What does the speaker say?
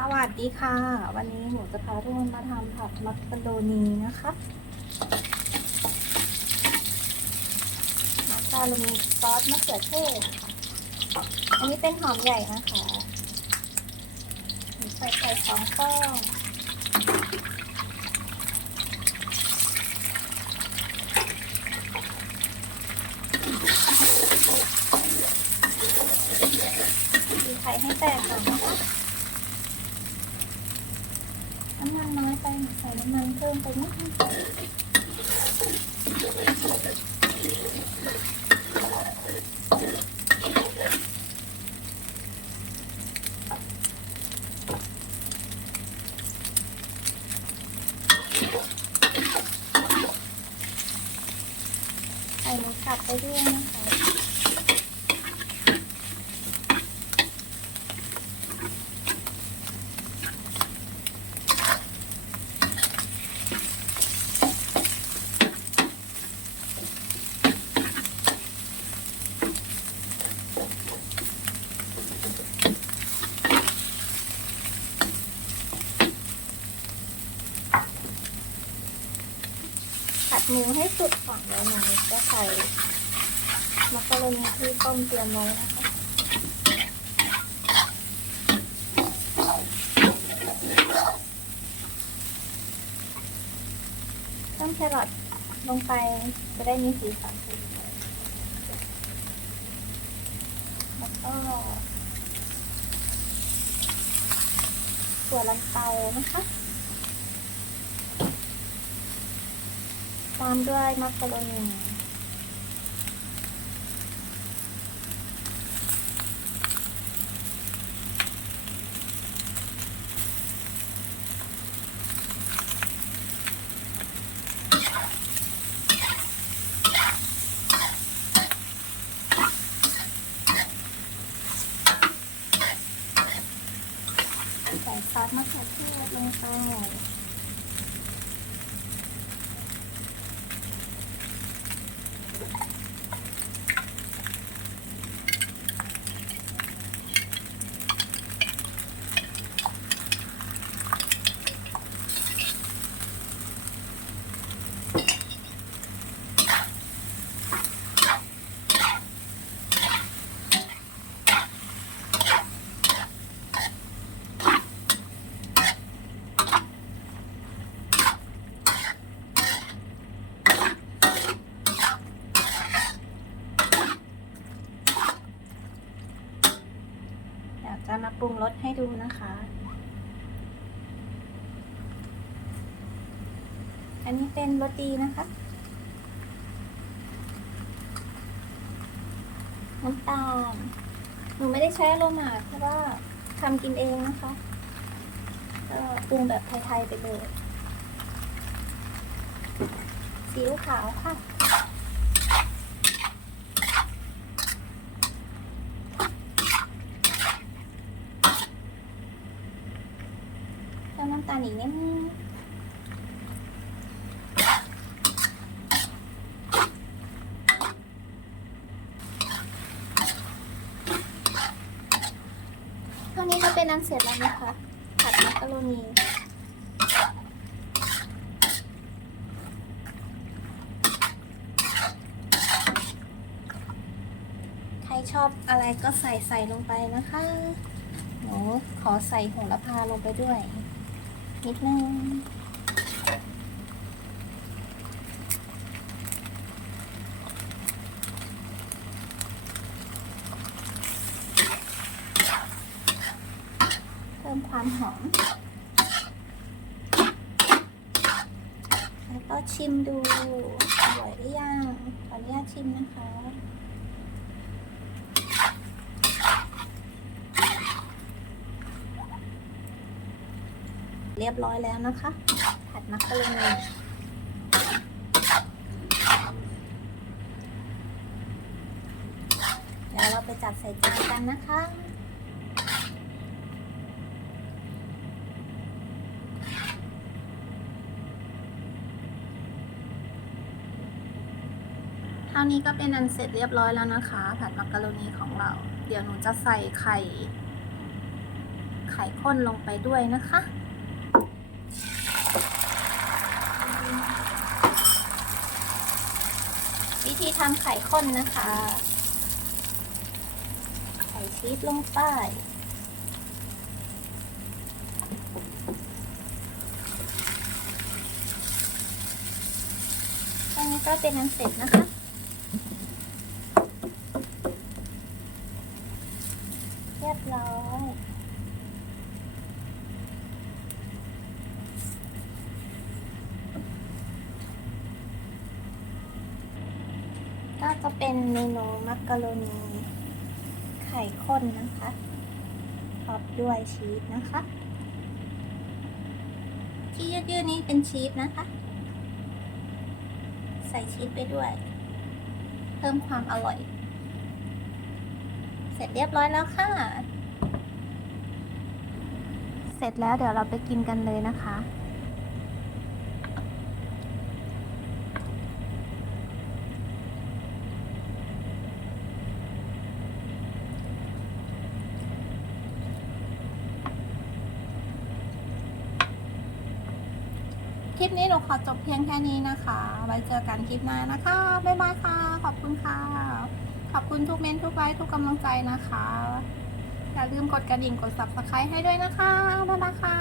สวัสดีค่ะ วันนี้หนูจะพาทุกคนมาทำผัดมักกะโรนีนะคะมักกะโรนีซอสมะเขือเทศค่ะอันนี้เป็นหอมใหญ่นะคะใส่ไข่สองฟองตีไข่ให้แตกก่อนนะคะ น้ำมันน้อยไปหนู ใส่น้ำมันเพิ่มไปนิดนึงใส่หมูสับไปด้วยนะคะ หมูให้สุกก่อนแล้วหนูจะใส่มักกะโรนีที่ต้มเตรียมไว้นะคะเพิ่มแครอทลงไปจะได้มีสีสันแล้วก็ถั่วลันเตานะคะ ตามด้วยมักกะโรนีใส่ซอสมะเขือเทศลงไป ปรุงรสให้ดูนะคะ อันนี้เป็นโรสดีนะคะ น้ำตาล หนูไม่ได้ใช้โรมาเพราะว่าทำกินเองนะคะ ก็ปรุงแบบไทยๆไปเลย ซีอิ๊วขาวค่ะ เพิ่ม น้ำตาลอีกนิดนึงเท่านี้ก็เป็นอันเสร็จแล้วนะคะ ผัดมักกะโรนีใครชอบอะไรก็ใส่ใส่ลงไปนะคะ หนูขอใส่โหระพาลงไปด้วย นิดนึงเพิ่มความหอม แล้วก็ชิมดูอร่อยหรือยัง ขออนุญาตชิมนะคะ เรียบร้อยแล้วนะคะ ผัดมักกะโรนีแล้วเราไปจัดใส่จานกันนะคะเท่านี้ก็เป็นอันเสร็จเรียบร้อยแล้วนะคะ ผัดมักกะโรนีของเรา เดี๋ยวหนูจะใส่ไข่ ไข่ข่ข้นลงไปด้วยนะคะ วิธีทำไข่ข้นนะคะ ใส่ชีสลงไปแค่นี้ก็เป็นอันเสร็จนะคะ เรียบร้อย ก็ จะเป็นเมนูมักกะโรนี ไข่ข้นนะคะท็อปด้วยชีสนะคะ ที่ยืดๆนี้เป็นชีสนะคะ ใส่ชีสไปด้วย เพิ่มความอร่อย เสร็จเรียบร้อยแล้วค่ะ เสร็จแล้วเดี๋ยวเราไปกินกันเลยนะคะ คลิปนี้หนูขอจบเพียงแค่นี้นะคะ ไว้เจอกันคลิปหน้านะคะ บ๊ายบายค่ะ ขอบคุณค่ะ ขอบคุณทุกเมนต์ทุกไลค์ทุกกำลังใจนะคะ อย่าลืมกดกระดิ่งกด subscribe ให้ด้วยนะคะ บ๊ายบายค่ะ